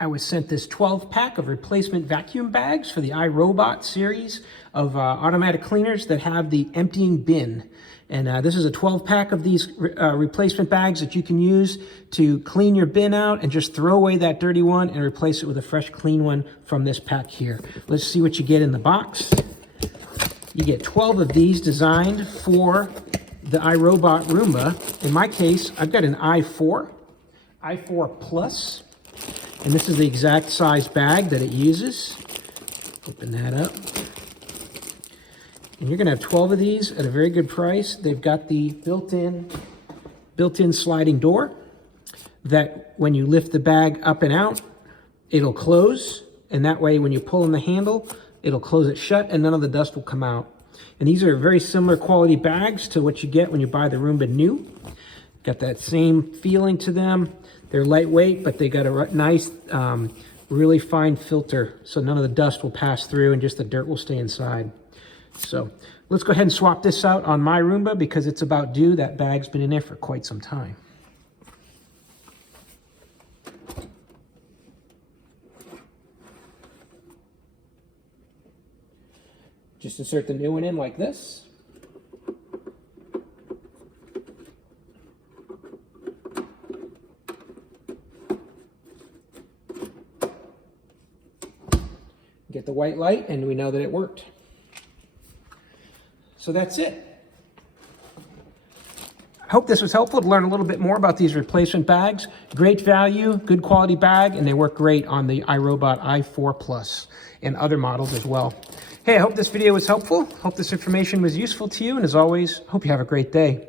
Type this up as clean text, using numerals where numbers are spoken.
I was sent this 12-pack of replacement vacuum bags for the iRobot series of automatic cleaners that have the emptying bin. And this is a 12-pack of these replacement bags that you can use to clean your bin out and just throw away that dirty one and replace it with a fresh, clean one from this pack here. Let's see what you get in the box. You get 12 of these designed for the iRobot Roomba. In my case, I've got an i4 Plus. And this is the exact size bag that it uses. Open that up. And you're gonna have 12 of these at a very good price. They've got the built-in sliding door that when you lift the bag up and out, it'll close. And that way, when you pull on the handle, it'll close it shut and none of the dust will come out. And these are very similar quality bags to what you get when you buy the Roomba new. Got that same feeling to them. They're lightweight, but they got a nice, really fine filter, so none of the dust will pass through and just the dirt will stay inside. So let's go ahead and swap this out on my Roomba because it's about due. That bag's been in there for quite some time. Just insert the new one in like this. Get the white light, and we know that it worked. So that's it. I hope this was helpful to learn a little bit more about these replacement bags. Great value, good quality bag, and they work great on the iRobot i4 Plus and other models as well. Hey, I hope this video was helpful. Hope this information was useful to you, and as always, hope you have a great day.